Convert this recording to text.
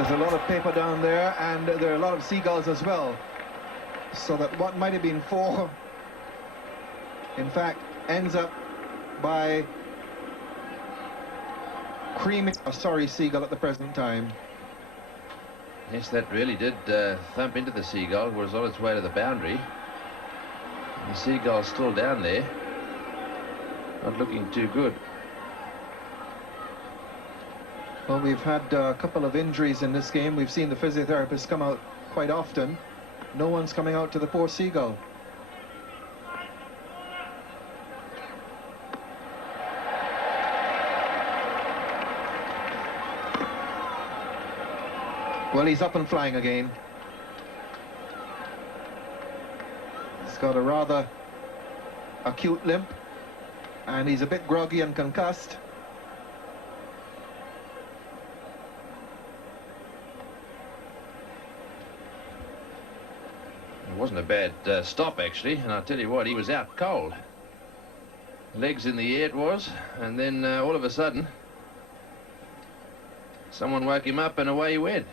There's a lot of paper down there, and there are a lot of seagulls as well. So that what might have been 4, in fact, ends up by creaming a sorry seagull at the present time. Yes, that really did thump into the Seagull. It was on its way to the boundary. The Seagull's still down there. Not looking too good. Well, we've had a couple of injuries in this game. We've seen the physiotherapists come out quite often. No one's coming out to the poor Seagull. Well, he's up and flying again. He's got a rather acute limp, and he's a bit groggy and concussed. It wasn't a bad stop, actually, and I'll tell you what, he was out cold. Legs in the air it was, and then all of a sudden, someone woke him up and away he went.